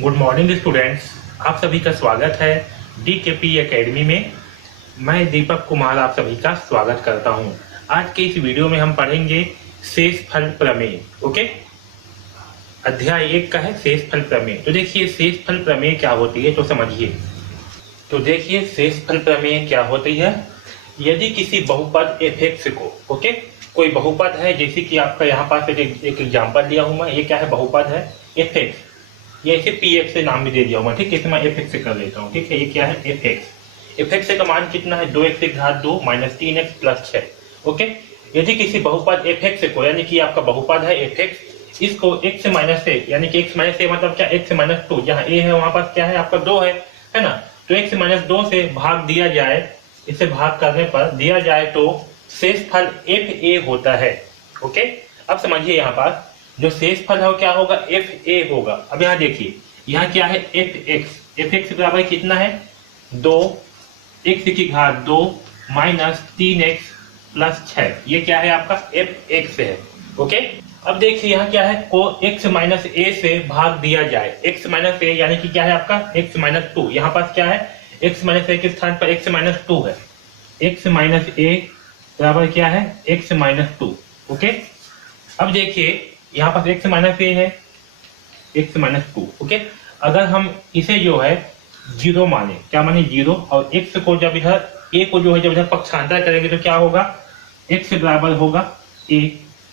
Good morning students, आप सभी का स्वागत है DKP एकेडमी में। मैं दीपक कुमार आप सभी का स्वागत करता हूं। आज के इस वीडियो में हम पढ़ेंगे शेषफल प्रमेय। ओके, अध्याय 1 का है शेषफल प्रमेय। तो देखिए शेषफल प्रमेय क्या होती है तो समझिए। तो देखिए शेषफल प्रमेय क्या होती है। यदि किसी बहुपद f(x) को कोई बहुपद है, जैसे कि आपका यहाँ पास एक एग्जाम्पल दिया हूँ मैं। ये क्या है, बहुपद है f(x), ये इसे px से नाम भी दे दिया हूँ ठीक है। इसे मैं fx से कर लेता हूँ ठीक है। ये क्या है fx का मान कितना है 2x की घात 2 माइनस 3x प्लस 6। ओके, यदि किसी बहुपद fx को, यानी कि आपका बहुपद है fx, इसको x से माइनस से, यानी कि x माइनस a मतलब क्या, x से माइनस 2, जहाँ a है वहां पास क्या है आपका 2 है ना। तो x से माइनस 2 से भाग दिया जाए, इसे भाग करने पर दिया जाए तो शेषफल fa होता है। ओके, अब समझिए यहाँ पास जो शेषफल है वो क्या होगा, fa होगा। अब यहाँ देखिए, यहाँ क्या है fx बराबर कितना है 2x की घात 2 माइनस 3x प्लस 6। ये क्या है आपका fx है। ओके, अब देखिए यहाँ क्या है, को x माइनस a से भाग दिया जाए, x माइनस a यानी कि क्या है आपका x माइनस 2। यहाँ पास क्या है, x माइनस a के स्थान पर x माइनस 2 है। x माइनस a बराबर क्या है x माइनस 2। ओके, अब देखिए यहाँ पास x माइनस a है, x माइनस 2। ओके, अगर हम इसे जो है 0 माने, क्या माने 0, और x को जब इधर a को जो है जब इधर पक्षांतर करेंगे तो क्या होगा, x बराबर होगा a,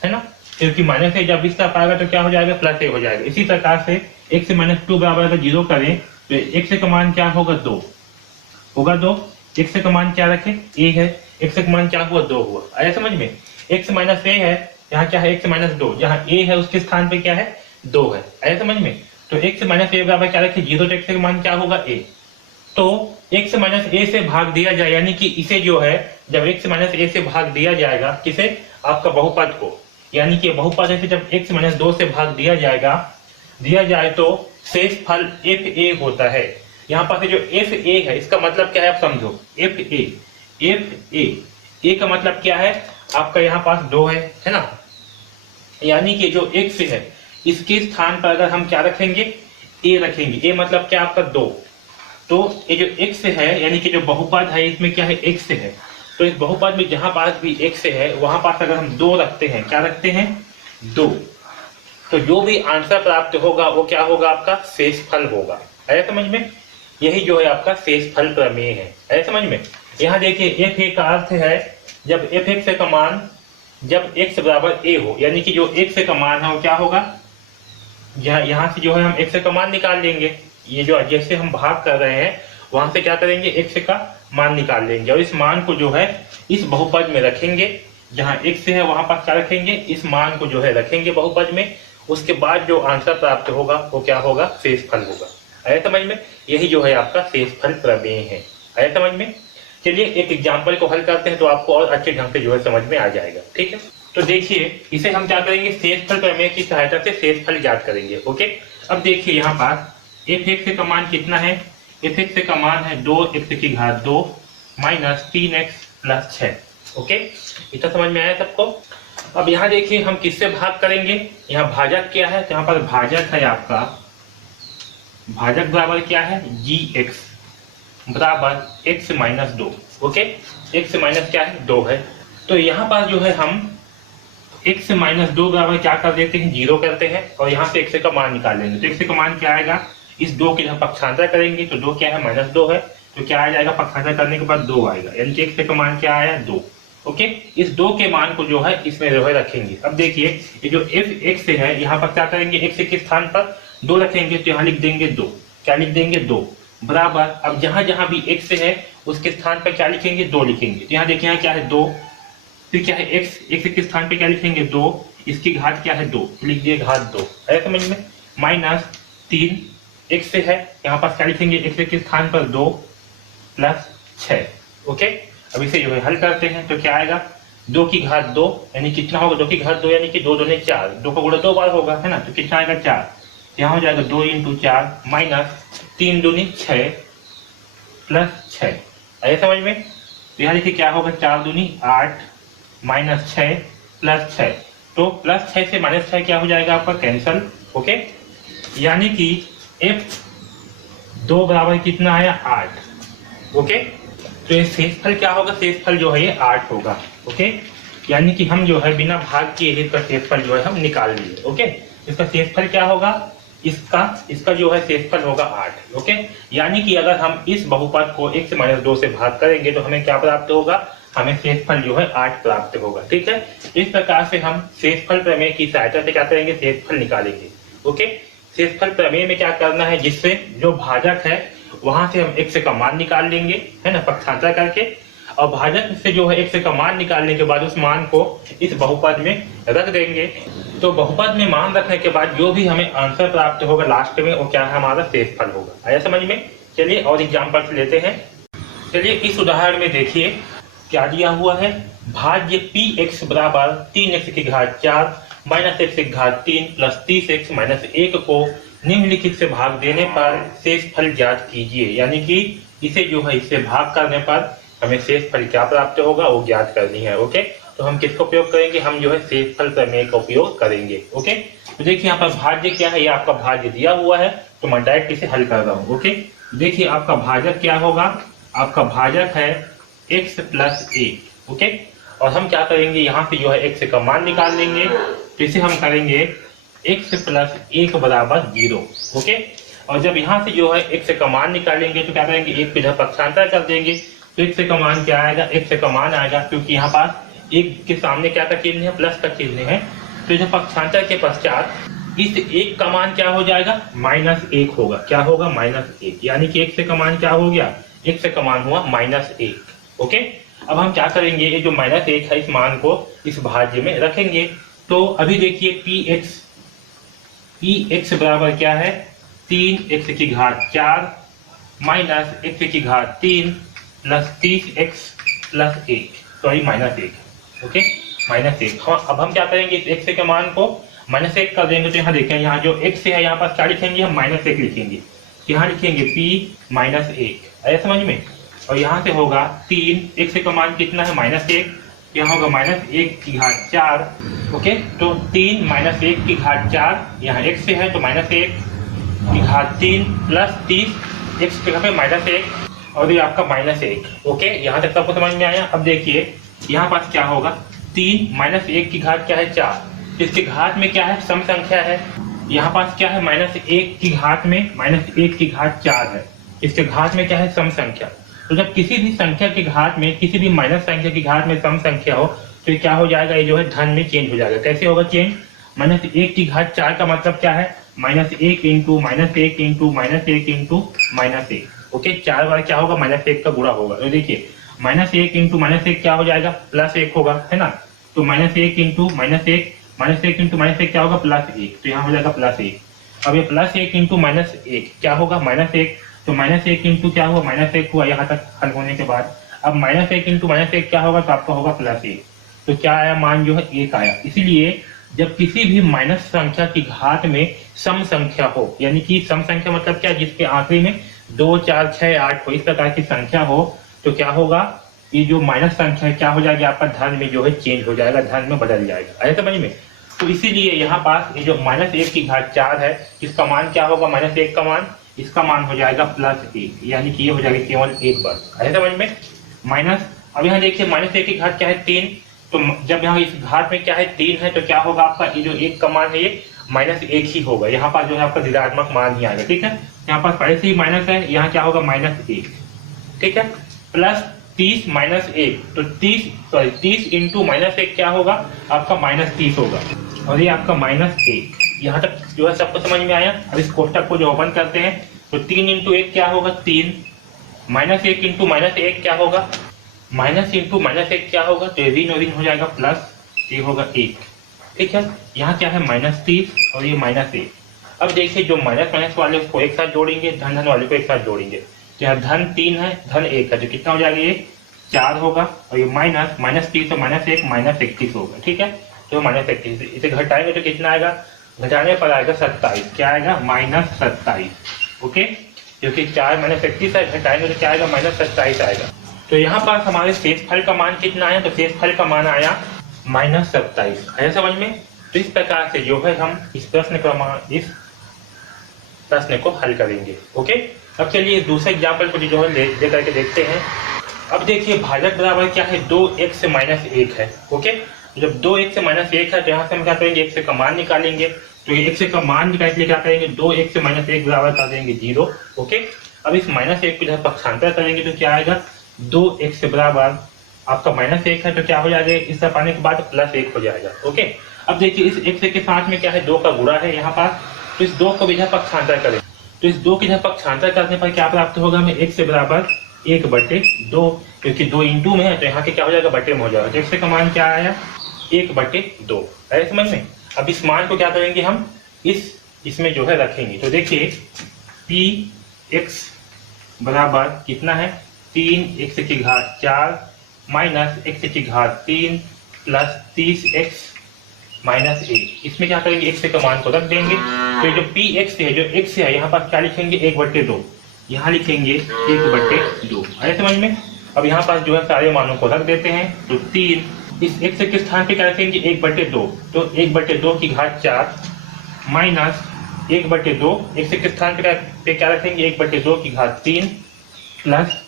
है ना। क्योंकि माइनस a जब इस तरफ आएगा तो क्या हो जाएगा, प्लस a हो जाएगा। इसी प्रकार से x माइनस 2 बराबर अगर 0 करें तो x का मान क्या होगा 2 होगा 2। x का मान क्या रखे a है, x का मान क्या हुआ 2 हुआ। आया समझ में। x माइनस a है, यहाँ क्या है x माइनस 2, जहाँ a है उसके स्थान पे क्या है 2 है। आया समझ में। तो x माइनस a बराबर क्या रखे 0, तो x का मान क्या होगा a। तो x माइनस a से भाग दिया जाए, यानी कि इसे जो है जब x माइनस a से भाग दिया जाएगा, किसे, आपका बहुपद को, यानी कि बहुपद है जब x माइनस 2 से भाग दिया जाए तो शेषफल fa होता है। यहाँ पर जो fa है इसका मतलब क्या है आप समझो। fa का मतलब क्या है आपका, यहाँ पास 2 है ना। यानी कि जो x है इसके स्थान पर अगर हम क्या रखेंगे, a रखेंगे। a मतलब क्या आपका 2। तो ये जो x है, यानी कि जो बहुपद है इसमें क्या है x है। तो इस बहुपद में जहां पास भी x है वहां पास अगर हम 2 रखते हैं, क्या रखते हैं 2, तो जो भी आंसर प्राप्त होगा वो क्या होगा, आपका शेषफल होगा। आया समझ में। यही जो है आपका शेषफल प्रमेय है। आया समझ में। यहाँ देखिए fa का अर्थ है जब fx का मान जब x बराबर a हो, यानी कि जो x का मान है वो क्या होगा, यहाँ से जो है हम x का मान निकाल लेंगे। ये जो जैसे हम भाग कर रहे हैं वहां से क्या करेंगे, x का मान निकाल लेंगे और इस मान को जो है इस बहुपद में रखेंगे। जहाँ x है वहां पर क्या रखेंगे, इस मान को जो है रखेंगे बहुपद में। उसके बाद जो आंसर प्राप्त होगा वो क्या होगा, शेषफल होगा। आया समझ में। यही जो है आपका शेषफल प्रमेय है। आया समझ में। चलिए एक एग्जाम्पल को हल करते हैं तो आपको और अच्छे ढंग से जो है समझ में आ जाएगा। ठीक है, तो देखिए इसे हम क्या करेंगे, शेषफल प्रमेय की सहायता से शेषफल ज्ञात करेंगे। ओके, अब देखिए यहाँ पास fx का मान कितना है, fx का मान है 2x की घात 2 माइनस 3x प्लस 6। ओके, इतना समझ में आया सबको। अब यहाँ देखिए हम किससे भाग करेंगे, यहाँ भाजक क्या है, तो यहाँ पर भाजक है आपका, भाजक बराबर क्या है gx बराबर x minus 2। Okay, x minus क्या है 2 है। तो यहाँ पर जो है हम x माइनस 2 बराबर क्या कर देते हैं 0 करते हैं और यहाँ से x का मान निकाल लेंगे। तो x का मान क्या आएगा, इस 2 के जहाँ पक्षांतर करेंगे तो 2 क्या है माइनस 2 है, तो क्या आ जाएगा, पक्षांतर करने के बाद 2 आएगा, यानी कि x का मान क्या आया 2। ओके, इस 2 के मान को जो है इसमें जो है रखेंगे। अब देखिए ये जो fx है यहाँ पर क्या करेंगे, x के स्थान पर 2 रखेंगे तो यहाँ लिख देंगे 2। क्या लिख देंगे 2 बराबर, अब जहां जहां भी x है उसके स्थान पर क्या लिखेंगे 2 लिखेंगे। तो यहाँ देखिए यहाँ क्या है 2, फिर क्या है x के स्थान पे क्या लिखेंगे 2, इसकी घात क्या है 2, लिख दिए घात 2। है समझ में। माइनस 3 x है, यहाँ पास क्या लिखेंगे x के स्थान पर 2 प्लस 6। ओके, अब इसे जो है हल करते हैं तो क्या आएगा, 2 की घात 2 यानी कितना होगा, 2 की घात 2 यानी कि 2 दूनी 4, 2 का गुणा 2 बार होगा, है ना। तो कितना आएगा 4, यहाँ हो जाएगा 2 × 4 माइनस 3 दूनी 6 प्लस 6। आया समझ में। तो यहाँ देखिए क्या होगा, 4 दूनी 8 माइनस 6 प्लस 6, तो प्लस 6 से माइनस 6 क्या हो जाएगा आपका कैंसल। ओके, यानी कि f 2 बराबर कितना आया 8। ओके, तो ये शेषफल क्या होगा, शेषफल जो है ये 8 होगा। ओके, यानी कि हम जो है बिना भाग किए ही इसका शेषफल जो है हम निकाल लिए। ओके, इसका शेषफल क्या होगा, इसका जो है शेषफल होगा 8। ओके, यानी कि अगर हम इस बहुपद को 1 से -2 से भाग करेंगे तो हमें क्या प्राप्त होगा, हमें शेषफल जो है 8 प्राप्त होगा। ठीक है, इस प्रकार से हम शेषफल प्रमेय की सहायता से क्या करेंगे, शेषफल निकालेंगे। ओके, शेषफल प्रमेय में क्या करना है, जिससे जो भाजक है वहां से हम x का मान निकाल लेंगे, है ना, पक्षांतर करके, और भाजक से जो है x का मान निकालने के बाद उस मान को इस बहुपद में रख देंगे। तो बहुपद में मान रखने के बाद जो भी हमें आंसर प्राप्त होगा लास्ट में, वो क्या है, हमारा शेषफल होगा। आया समझ में। चलिए और एग्जाम्पल लेते हैं। चलिए इस उदाहरण में देखिए क्या दिया हुआ है, भाज्य px बराबर 3x की घात 4 माइनस x की घात 3 प्लस 30x माइनस 1 को निम्नलिखित से भाग देने पर शेषफल ज्ञात कीजिए। यानी कि इसे जो है इससे भाग करने पर हमें शेषफल क्या प्राप्त होगा वो ज्ञात करनी है। ओके, तो हम किसका उपयोग करेंगे, हम जो है शेषफल प्रमेय का उपयोग करेंगे। ओके, तो देखिए यहाँ पर भाज्य क्या है, ये आपका भाज्य दिया हुआ है, तो मैं डायरेक्ट इसे हल कर रहा हूँ। ओके, देखिए आपका भाजक क्या होगा, आपका भाजक है x प्लस 1। ओके, और हम क्या करेंगे, यहाँ से जो है x का मान निकाल लेंगे, तो इसे हम करेंगे x प्लस 1 बराबर 0। ओके, और जब यहाँ से जो है x का मान निकालेंगे तो क्या करेंगे, एक पे इधर पक्षांतर कर देंगे, तो x का मान क्या आएगा, x का मान आएगा, क्योंकि यहाँ पास एक के सामने क्या का चिन्ह है, प्लस का चिन्ह है, तो इधर पक्षांतर के पश्चात इस एक का मान क्या हो जाएगा, -1 होगा। क्या होगा, -1, यानी कि x का मान क्या हो गया, x का मान हुआ -1। ओके, अब हम क्या करेंगे, ये जो -1 है इस मान को इस भाज्य में रखेंगे। तो अभी देखिए px बराबर क्या है, 3x की घात 4 माइनस x की घात 3 plus 30x plus 1, sorry -1। Okay, -1। हाँ, अब हम क्या करेंगे, इस x के मान को -1 कर देंगे। तो यहाँ देखें, यहाँ जो x है यहाँ पर क्या लिखेंगे, हम -1 लिखेंगे। यहाँ लिखेंगे p-1। आया समझ में। और यहाँ से होगा 3, x का मान कितना है, -1, यहाँ होगा -1 की घात 4। ओके, तो 3 -1 की घात 4 यहाँ x है, तो -1 की घात 3 प्लस 30 x की घात -1, और ये आपका -1। ओके, यहाँ तक सबको समझ में आया। अब देखिए यहाँ पास क्या होगा, 3 -1 की घात क्या है, 4, इसके घात में क्या है, सम संख्या है। यहाँ पास क्या है, -1 की घात में -1 की घात 4 है, इसके घात में क्या है, सम संख्या। तो जब किसी भी संख्या की घात में, किसी भी माइनस संख्या की घात में सम संख्या हो तो ये क्या हो जाएगा, ये जो है धन में चेंज हो जाएगा। कैसे होगा चेंज, -1 की घात 4 का मतलब क्या है, -1 इंटू -1 इंटू -1 इंटू -1। ओके, 4 बार क्या होगा, -1 का गुणा होगा। तो देखिए -1 इंटू -1 क्या हो जाएगा, +1 होगा, है ना। तो -1 इंटू -1 इंटू -1 क्या होगा, +1, तो यहाँ हो जाएगा +1। अब ये +1 इंटू -1 क्या होगा, -1, तो -1 इंटू क्या हुआ, -1 हुआ यहाँ तक हल होने के बाद। अब -1 इंटू -1 क्या होगा, तो आपका होगा +1। तो क्या आया, मान जो है 1 आया। इसलिए जब किसी भी माइनस संख्या की घात में सम संख्या हो, यानी कि सम संख्या मतलब क्या, जिसके आखिरी में 2, 4, 6, 8 हो, इस प्रकार की संख्या हो, तो क्या होगा, ये जो माइनस संख्या क्या हो जाएगी, आपका धन में जो है चेंज हो जाएगा, धन में बदल जाएगा। आया समझ में। तो इसीलिए यहाँ पास ये जो -1 की घात 4 है, इसका मान क्या होगा, -1 का मान, इसका मान हो जाएगा +1, यानी कि ये हो जाएगा केवल 1 बार। आया समझ में। माइनस, अब यहाँ देखिए -1 की घात क्या है, 3, तो जब यहाँ इस घात में क्या है, 3 है, तो क्या होगा आपका, ये जो 1 का मान है ये -1 ही होगा। यहाँ पास जो है आपका ऋणात्मक मान ही आएगा। ठीक है, यहाँ पास पहले से ही माइनस है, यहाँ क्या होगा, -1। ठीक है, प्लस 30 -1, तो 30 इंटू -1 क्या होगा, आपका -30 होगा, और ये आपका -1। यहाँ तक जो है सबको समझ में आया। अब इस कोष्टक को जो ओपन करते हैं, तो 3 इंटू 1 क्या होगा, 3, -1 इंटू -1 क्या होगा, माइनस इंटू -1 क्या होगा, तो ऋण और ऋण हो जाएगा प्लस, ये होगा 1। ठीक है, यहाँ क्या है, -30 और ये -1। अब देखिए जो माइनस वाले को एक साथ जोड़ेंगे, धन वाले को एक साथ जोड़ेंगे। यहाँ धन 3 है, धन 1 है, तो कितना हो जाएगा, ये 4 होगा, और ये -30 और -1 -31 होगा। ठीक है, तो -31, इसे घटाएंगे तो कितना आएगा, घटाने पर आएगा 27। क्या आएगा, -27। ओके, क्योंकि 4 -31 है, घटाएंगे तो क्या आएगा, -27 आएगा। तो यहाँ पास हमारे शेषफल का मान कितना आया, तो शेषफल का मान आया -27। आया समझ में। तो इस प्रकार से जो है हम इस प्रश्न क्रमांक, इस प्रश्न को हल करेंगे। ओके, अब चलिए दूसरे एग्जाम्पल को जो है ले करके देखते हैं। अब देखिए भाजक बराबर क्या है, 2x से -1 है। ओके, जब 2x से -1 है तो यहाँ से हम क्या करेंगे, x का मान निकालेंगे। तो ये x का मान निकालने के लिए क्या करेंगे, 2x से -1 बराबर कर देंगे 0। ओके, अब इस -1 को जब पक्षांतर करेंगे तो क्या आएगा, 2x बराबर आपका -1 है तो क्या हो जाएगा, इस तरफ आने के बाद +1 हो जाएगा। ओके, अब देखिए इस x के साथ में क्या है, 2 का गुणा है यहाँ पास, तो इस 2 को भी जब पक्षांतर करें तो इस 2 की जब पक्षांतर करने पर क्या प्राप्त होगा हमें, x बराबर 1/2, क्योंकि 2 × में है तो यहाँ के क्या हो जाएगा, बटे में हो जाएगा। तो x का मान क्या आया, 1/2 है समझ में। अब इस मान को क्या करेंगे हम, इसमें जो है रखेंगे। तो देखिए px बराबर कितना है, 3x की घात 4 माइनस x की घात 3 प्लस 30x माइनस 1। इसमें क्या करेंगे, x का मान को रख देंगे। तो जो px है, जो x है, यहाँ पर क्या लिखेंगे, 1/2, यहाँ लिखेंगे 1/2 है समझ में। अब यहाँ पास जो है सारे मानों को रख देते हैं। तो 3 इस x के स्थान पे क्या रखेंगे, 1/2, तो 1/2 की घात 4 माइनस 1/2 x के स्थान पे क्या रखेंगे, 1/2 की घात 3 प्लस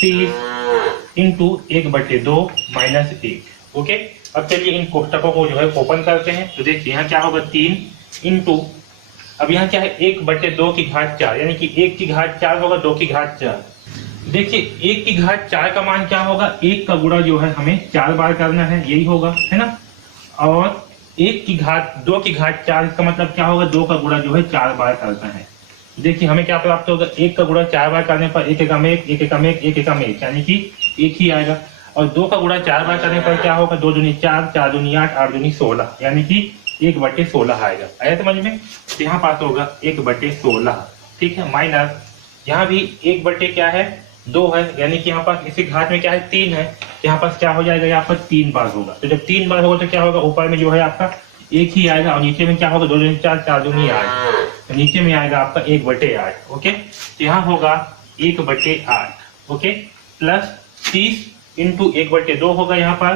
30 इंटू 1/2 माइनस 1। ओके, अब चलिए इन कोष्टकों को जो है ओपन करते हैं। तो देखिए यहाँ क्या होगा, 3 इंटू, अब यहाँ क्या है, 1/2 की घात 4, यानी कि 1 की घात 4 होगा 2 की घात 4। देखिए 1 की घात 4 का मान क्या होगा, 1 का गुणा जो है हमें 4 बार करना है, यही होगा है ना। और 1 की घात 2 की घात 4, इसका मतलब क्या होगा, 2 का गुणा जो है 4 बार करना है। देखिए हमें क्या प्राप्त होगा, 1 का गुणा 4 बार करने पर 1 एकम 1 1 एकम 1 1 एकम 1, यानी कि 1 ही आएगा। और 2 का गुणा 4 बार करने पर क्या होगा, 2 दूनी 4 4 दूनी 8 8 दूनी 16, यानी कि 1/16 आएगा। आया समझ में। तो यहाँ पास होगा 1/16, ठीक है। माइनस यहाँ भी 1 क्या है, 2 है, यानी कि यहाँ पास इसी घात में क्या है, 3 है। यहाँ पास क्या हो जाएगा, यहाँ पर 3 बार होगा। तो जब 3 बार होगा तो क्या होगा, ऊपर में जो है आपका 1 ही आएगा, और नीचे में क्या होगा, 2 दूनी 4 4 दूनी 8, तो नीचे में आएगा आपका 1/8। ओके, तो यहाँ होगा 1/8। ओके, प्लस 30 इंटू 1/2 होगा यहाँ पर,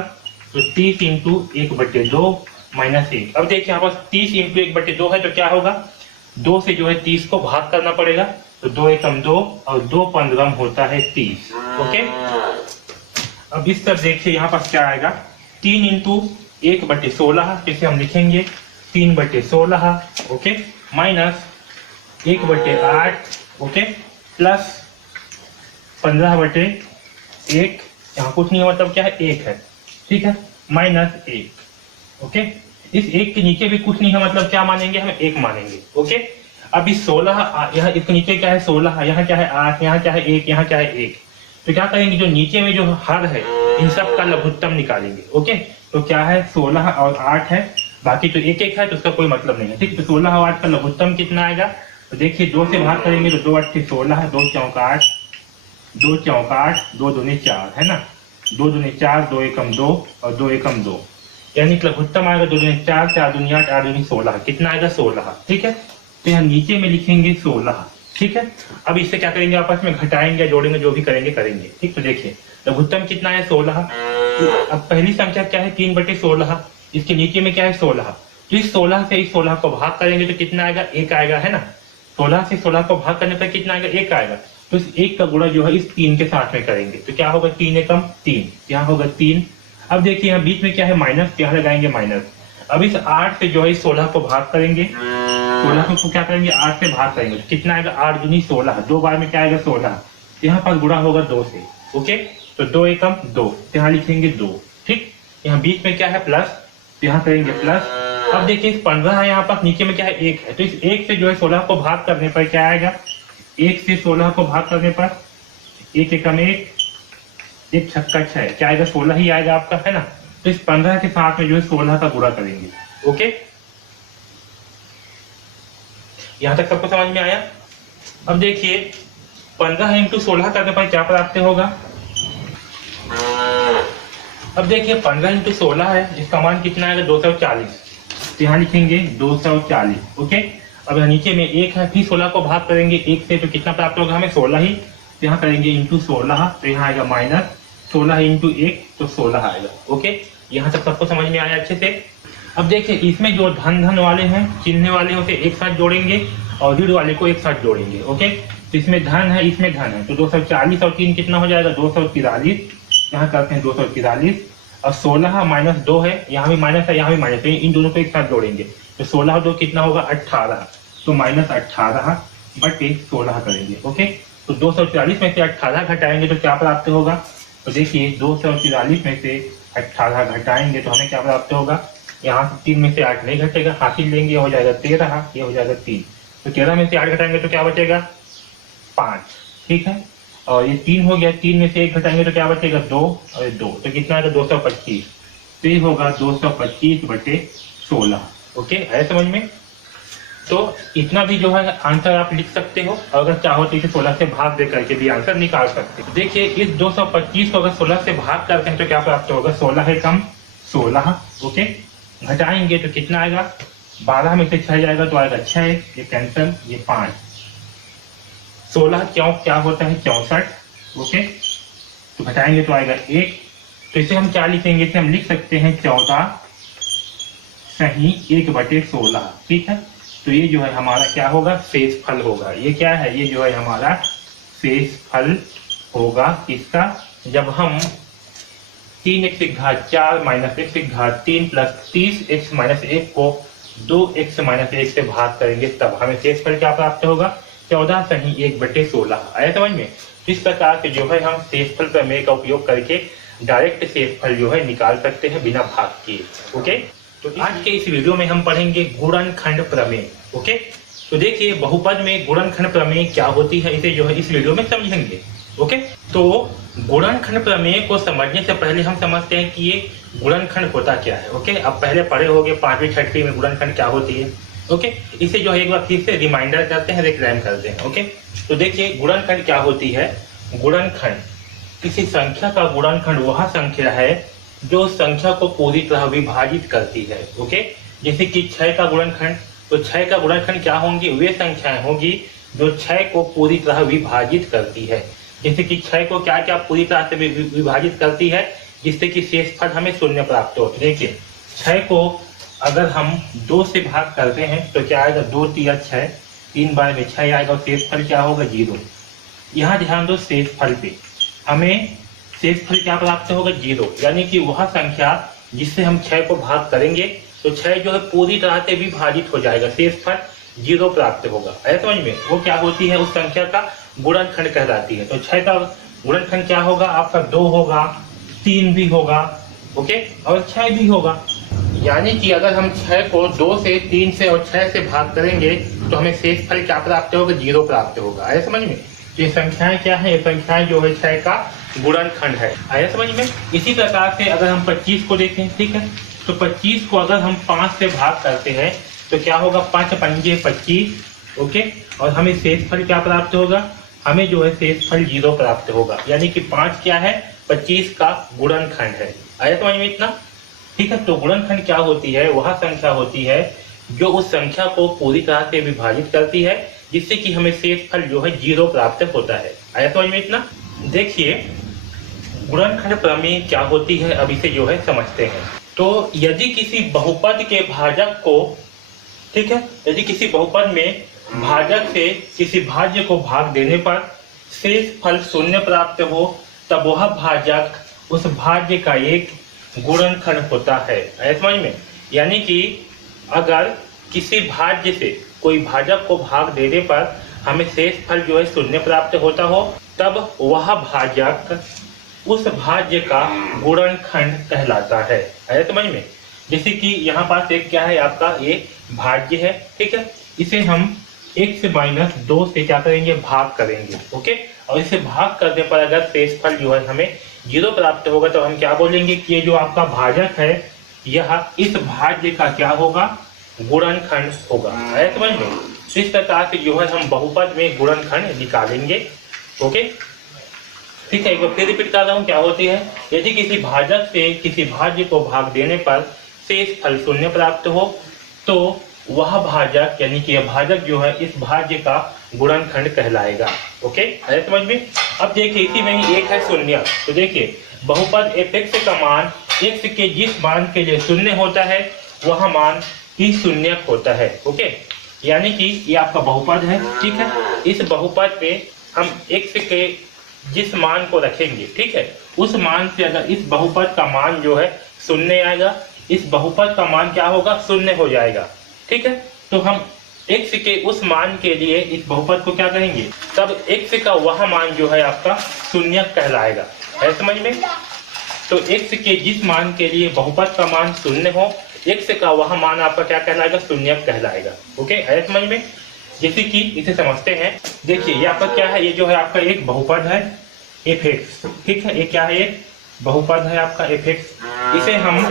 तो 30 इंटू 1/2 माइनस 1। अब देखिए यहाँ पर 30 इंटू 1/2 है तो क्या होगा, 2 से जो है 30 को भाग करना पड़ेगा। तो 2 एकम 2 और 2 पंद्रह होता है 30। ओके, अब इस तरफ देखिए यहाँ पर क्या आएगा, 3 इंटू 1/16, जिसे हम लिखेंगे 3/16। Okay, minus 1/8। ओके, प्लस 15/1, यहाँ कुछ नहीं है, मतलब क्या है, 1 है, ठीक है, माइनस 1। ओके, इस 1 के नीचे भी कुछ नहीं है, मतलब क्या मानेंगे, हम 1 मानेंगे। ओके, अब इस 16, यहाँ इसके नीचे क्या है, 16, यहाँ क्या है 8, यहाँ क्या है 1, यहाँ क्या है 1, तो क्या करेंगे, जो नीचे में जो हर है इन सब का लघुत्तम निकालेंगे। ओके, तो क्या है, 16 और 8 है, बाकी तो 1 1 है, तो उसका कोई मतलब नहीं है, ठीक। तो 16 और 8 का लघुत्तम कितना आएगा, तो देखिए 2 से भाग करेंगे तो 2 8 16, 2 चौक 8, 2 चौक 8, 2 दूनी 4, है ना, 2 दूनी 4, 2 एकम 2 और 2 एकम 2, यानी कि लघुत्तम आएगा 2 दूनी 4 4 दूनी 8 8 दूनी 16, कितना आएगा, 16, ठीक है। तो यहाँ नीचे में लिखेंगे 16, ठीक है। अब इससे क्या करेंगे, आपस में घटाएंगे जोड़ेंगे, जो भी करेंगे करेंगे, ठीक। तो देखिए लघुत्तम कितना है, 16। अब पहली संख्या क्या है, 3/16, इसके नीचे में क्या है, 16, तो इस 16 से इस 16 को भाग करेंगे तो कितना आएगा, 1 आएगा, है ना। 16 से 16 को भाग करने पर कितना आएगा, 1 आएगा। तो इस 1 का गुणा जो है इस 3 के साथ में करेंगे, तो क्या होगा, 3 एकम 3, यहाँ होगा 3। अब देखिए यहाँ बीच में क्या है, माइनस, यहाँ लगाएंगे माइनस। अब इस 8 से जो है इस 16 को भाग करेंगे, 16 को क्या करेंगे, 8 से भाग करेंगे, तो कितना आएगा, 8 दूनी 16, 2 बार में क्या आएगा, 16, यहाँ पर गुणा होगा 2 से। ओके, तो 2 एकम 2, यहाँ लिखेंगे 2, ठीक। यहाँ बीच में क्या है, प्लस, तो यहाँ करेंगे प्लस। अब देखिए इस 15 है, यहाँ पर नीचे में क्या है, 1 है, तो इस 1 से जो है 16 को भाग करने पर क्या आएगा, 1 से 16 को भाग करने पर 1 एकम 1, 1 छक्का 6, क्या आएगा, 16 ही आएगा आपका, है ना। तो इस 15 के साथ में जो है 16 का गुणा करेंगे। ओके, यहां तक सबको समझ में आया। अब देखिए 15 इंटू 16 करने पर क्या प्राप्त होगा। अब देखिए 15 इंटू 16 है, इसका मान कितना आएगा, 240, तो यहाँ लिखेंगे 240। ओके, अब यहाँ नीचे में 1 है, फिर 16 को भाग करेंगे 1 से, तो कितना प्राप्त होगा हमें, 16 ही, तो यहाँ करेंगे इंटू 16, तो यहाँ आएगा माइनस 16 इंटू 1, तो 16 आएगा। ओके, यहाँ तक सबको समझ में आया अच्छे से। अब देखिए इसमें जो धन धन वाले हैं, चिन्ह वाले हैं, उसे एक साथ जोड़ेंगे, और ऋण वाले को एक साथ जोड़ेंगे। ओके, तो इसमें धन है, इसमें धन है, तो 240 और 3 कितना हो जाएगा 243। यहाँ करते हैं 243 और 16 माइनस 2 है, यहाँ भी माइनस है, यहाँ भी माइनस है, इन दोनों को एक साथ जोड़ेंगे तो 16 और 2 कितना होगा 18, तो माइनस 18 बटे 16 करेंगे। ओके, तो 240 में से 18 घटाएंगे तो क्या प्राप्त होगा, तो देखिए 243 में से 18 घटाएंगे तो हमें क्या प्राप्त होगा, यहाँ से 3 में से 8 नहीं घटेगा, हासिल लेंगे हो जाएगा 13, ये हो जाएगा 3, तो 13 में से 8 घटाएंगे तो क्या बचेगा 5। ठीक है, और ये 3 हो गया, 3 में से 1 घटाएंगे तो क्या बचेगा 2 और 2, तो कितना आएगा 225, तो ये होगा 225 बटे 16। ओके, है समझ में। तो इतना भी जो है आंसर आप लिख सकते हो, और अगर चाहो तो इसे 16 से भाग दे करके भी आंसर निकाल सकते हो। देखिए इस 225 को अगर 16 से भाग करते हैं तो क्या प्राप्त होगा, 16 है कम 16। ओके, घटाएंगे तो कितना आएगा, 12 में से 6 जाएगा तो आएगा 6, ये कैंसल, ये 5, 16 क्यों क्या होता है 64। ओके, तो घटाएंगे तो आएगा 1, तो इसे हम क्या लिखेंगे, इसे हम लिख सकते हैं 14 सही 1 बटे 16। ठीक है, तो ये जो है हमारा क्या होगा शेषफल होगा, ये क्या है, ये जो है हमारा शेषफल होगा इसका, जब हम 3x की घात 4 माइनस x की घात 3 प्लस 30x माइनस 1 को 2x माइनस 1 से भाग करेंगे तब हमें शेषफल क्या प्राप्त होगा 14 सही 1 बटे 16। आया समझ में। इस प्रकार से जो है हम शेषफल प्रमेय का उपयोग करके डायरेक्ट शेषफल जो है निकाल सकते हैं बिना भाग किए। ओके, तो आज के इस वीडियो में हम पढ़ेंगे गुणनखंड प्रमेय। ओके, तो देखिए बहुपद में गुणनखंड प्रमेय क्या होती है, इसे जो है इस वीडियो में समझेंगे। ओके, तो गुणनखंड प्रमेय को समझने से पहले हम समझते हैं कि ये गुणनखंड होता क्या है। ओके, अब पहले पढ़े होंगे 5वीं 6वीं में गुणनखंड क्या होती है। ओके, इसे जो है एक बार फिर से रिमाइंडर करते हैं, रिक्लाइम करते हैं। ओके, तो देखिए गुणनखंड क्या होती है। गुणनखंड किसी संख्या का गुणनखंड वह संख्या है जो संख्या को पूरी तरह विभाजित करती है। ओके, जैसे कि 6 का गुणनखंड, तो 6 का गुणनखंड क्या होंगी, वे संख्याएं होंगी जो 6 को पूरी तरह विभाजित करती है। जैसे कि 6 को क्या क्या पूरी तरह से विभाजित करती है, जिससे कि शेषफल हमें शून्य प्राप्त हो। देखिए 6 को अगर हम 2 से भाग करते हैं तो क्या आएगा 2 3 6, 3 बार में 6 आएगा और शेषफल क्या होगा 0। यहाँ ध्यान दो शेषफल पे, हमें शेषफल क्या प्राप्त होगा 0, यानी कि वह संख्या जिससे हम 6 को भाग करेंगे तो 6 जो है पूरी तरह से विभाजित हो जाएगा, शेषफल 0 प्राप्त होगा। है समझ में। वो क्या होती है, उस संख्या का गुणनखंड कहलाती है। तो 6 का गुणनखंड क्या होगा आपका 2 होगा, 3 भी होगा, ओके, और 6 भी होगा। यानी कि अगर हम 6 को 2 से 3 से और 6 से भाग करेंगे तो हमें शेषफल क्या प्राप्त होगा 0 प्राप्त होगा। है समझ में। ये संख्याएं क्या है, ये संख्याएं जो है 6 का गुणनखंड है। आया समझ में। इसी प्रकार से अगर हम 25 को देखें, ठीक है, तो 25 को अगर हम 5 से भाग करते हैं तो क्या होगा 5 पंजे 25, ओके, और हमें शेषफल क्या प्राप्त होगा, हमें जो है शेषफल 0 प्राप्त होगा। यानी कि 5 क्या है 25 का गुणनखंड है। आया समझ में इतना। ठीक है, तो गुणनखंड क्या होती है, वह संख्या होती है जो उस संख्या को पूरी तरह से विभाजित करती है, जिससे कि हमें शेषफल जो है 0 प्राप्त होता है। आया समझ में इतना। देखिए गुणनखंड प्रमेय क्या होती है, अब इसे जो है समझते हैं। तो यदि किसी बहुपद के भाजक को, ठीक है, यदि किसी बहुपद में भाजक से किसी भाज्य को भाग देने पर शेषफल 0 प्राप्त हो, तब वह भाजक उस भाज्य का एक गुणनखंड होता है। समझ में। यानी कि अगर किसी भाज्य से कोई भाजक को भाग देने पर हमें शेषफल जो है 0 प्राप्त होता हो, तब वह भाजक उस भाज्य का गुणनखंड कहलाता है। समझ में। जैसे कि यहाँ पास एक क्या है आपका, ये भाज्य है, ठीक है, इसे हम 1 से -2 से क्या करेंगे भाग करेंगे, ओके, और इसे भाग करने पर अगर शेषफल जो है हमें 0 प्राप्त होगा तो हम क्या बोलेंगे कि ये जो आपका भाजक है यह इस भाज्य का क्या होगा गुणनखंड होगा। समझ में। इस प्रकार से जो है हम बहुपद में गुणनखंड निकालेंगे। ओके, ठीक है, एक बार फिर रिपीट कर रहा हूँ क्या होती है। यदि किसी भाजक से किसी भाज्य को भाग देने पर शेषफल 0 प्राप्त हो, तो वह भाजक यानी कि यह भाजक जो है इस भाज्य का गुणनखंड कहलाएगा। ओके, है समझ में। अब देखिए इसी में ही एक है 0। तो देखिए बहुपद f(x) का मान x के जिस मान के लिए 0 होता है वह मान ही 0 होता है। ओके, यानी कि ये आपका बहुपद है, ठीक है। इस बहुपद पे हम x के जिस मान को रखेंगे, ठीक है, उस मान से अगर इस बहुपद का मान जो है शून्य आएगा, इस बहुपद का मान क्या होगा, शून्य हो जाएगा, ठीक है। तो हम x के उस मान के लिए इस बहुपद को क्या कहेंगे, तब x का वह मान जो है आपका शून्य कहलाएगा, है समझ में। तो x के जिस मान के लिए बहुपद का मान शून्य हो, x का वह मान आपका क्या कहलाएगा, शून्य कहलाएगा। ओके, है समझ में। जैसे कि इसे समझते हैं, देखिए ये आपका क्या है, ये जो है आपका एक बहुपद है f(x), ठीक है। ये क्या है, एक बहुपद है आपका f(x). इसे हम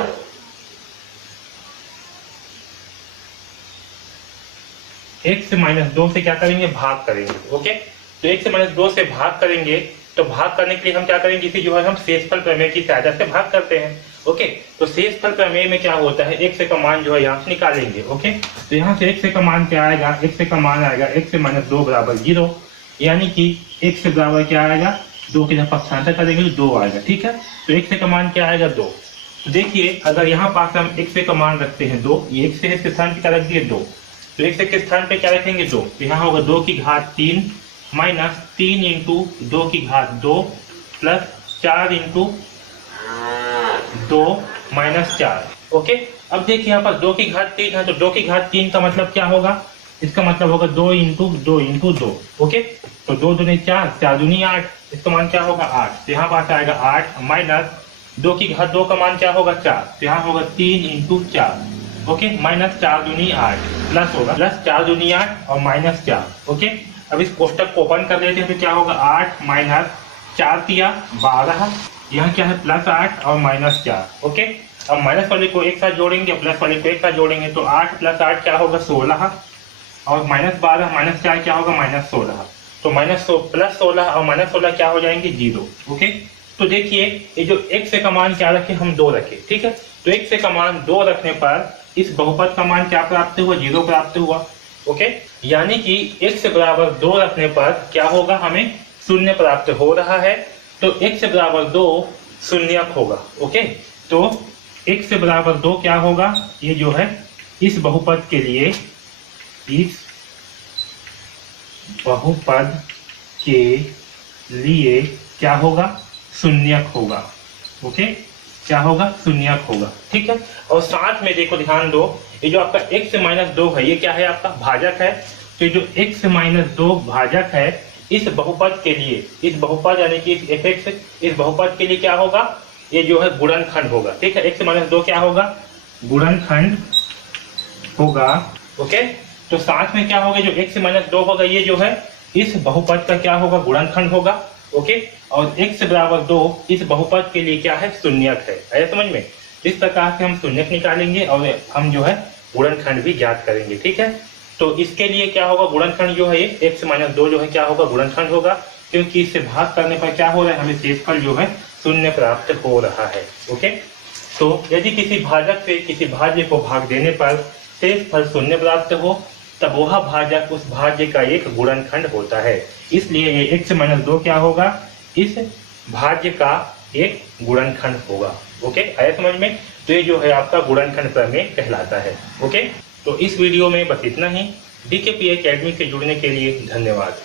x-2 से क्या करेंगे, भाग करेंगे। ओके, तो x-2 से भाग करेंगे, तो भाग करने के लिए हम क्या करेंगे, इसे जो है हम शेषफल प्रमेय की सहायता से भाग करते हैं। ओके, तो शेषफल प्रमेय में क्या होता है, x का मान जो है यहाँ से निकालेंगे। ओके, तो यहाँ से x का मान क्या आएगा, x का मान आएगा x-2 बराबर 0, यानी कि x बराबर क्या आएगा, 2 के जब पक्षांतर करेंगे तो 2 आएगा, ठीक है। तो x का मान क्या आएगा, 2। तो देखिए अगर यहाँ पास हम x का मान रखते हैं 2, ये x के स्थान पे क्या रख दिए, 2, तो x के स्थान पे क्या रखेंगे, 2, तो यहाँ होगा 2 की घात 3 माइनस 3 इंटू 2 की घात 2 प्लस 4 इंटू 2 माइनस 4। ओके, अब देखिए यहाँ पर 2 की घात 3 है, तो 2 की घात 3 का मतलब क्या होगा, इसका मतलब होगा 2 इंटू 2 इंटू 2। ओके, तो 2 दूनी 4, 4 दूनी 8, इसका मान क्या होगा, 8। तो यहाँ पास आएगा 8 माइनस 2 की घात 2 का मान क्या होगा, 4, तो यहाँ होगा 3 इंटू 4। ओके, माइनस 4 दूनी 8 प्लस होगा प्लस 4 दूनी 8 और माइनस 4। ओके, अब इस कोष्टक को ओपन कर लेते हैं, तो क्या होगा, 8 माइनस 4 तिया 12, यहाँ क्या है, प्लस 8 और माइनस 4। ओके, अब माइनस वाले को एक साथ जोड़ेंगे, प्लस वाले को एक साथ जोड़ेंगे, तो 8 प्लस 8 क्या होगा, 16, और माइनस 12 माइनस 4 क्या होगा, माइनस 16। तो माइनस प्लस 16 और माइनस 16 क्या हो जाएंगे, 0। ओके, तो देखिए ये जो x का मान क्या रखे, हम 2 रखे, ठीक है। तो x का मान 2 रखने पर इस बहुपद का मान क्या प्राप्त हुआ, 0 प्राप्त हुआ। ओके, यानी कि x बराबर 2 रखने पर क्या होगा, हमें शून्य प्राप्त हो रहा है। तो x बराबर 2 शून्यक होगा। ओके, तो x बराबर 2 क्या होगा, ये जो है इस बहुपद के लिए, इस बहुपद के लिए क्या होगा, शून्यक होगा। ओके, क्या होगा, शून्यक होगा, ठीक है। और साथ में देखो, ध्यान दो, ये जो आपका x-2 है, ये क्या है, आपका भाजक है। तो जो x-2 भाजक है, इस बहुपद के लिए, इस बहुपद यानी कि इस f(x), इस बहुपद के लिए क्या होगा, ये जो है गुणनखंड होगा, ठीक है। x-2 क्या होगा, गुणनखंड होगा। ओके, तो साथ में क्या होगा, जो x-2 होगा, ये जो है इस बहुपद का क्या होगा, गुणनखंड होगा। ओके, और x बराबर 2 इस बहुपद के लिए क्या है, शून्यक है। आया समझ में। इस प्रकार से हम शून्यक निकालेंगे और हम जो है गुणनखंड भी ज्ञात करेंगे, ठीक है। तो इसके लिए क्या होगा, गुणनखंड जो है ये x-2 जो है क्या होगा, गुणनखंड होगा, क्योंकि इससे भाग करने पर क्या हो रहा है, हमें शेषफल जो है शून्य प्राप्त हो रहा है। ओके, तो यदि किसी भाजक से किसी भाज्य को भाग देने पर शेषफल शून्य प्राप्त हो, तब वह भाजक उस भाज्य का एक गुणनखंड होता है। इसलिए ये x-2 क्या होगा, इस भाज्य का एक गुणनखंड होगा। ओके, आया समझ में। तो ये जो है आपका गुणनखंड प्रमेय कहलाता है। ओके, तो इस वीडियो में बस इतना ही। DKP एकेडमी से जुड़ने के लिए धन्यवाद।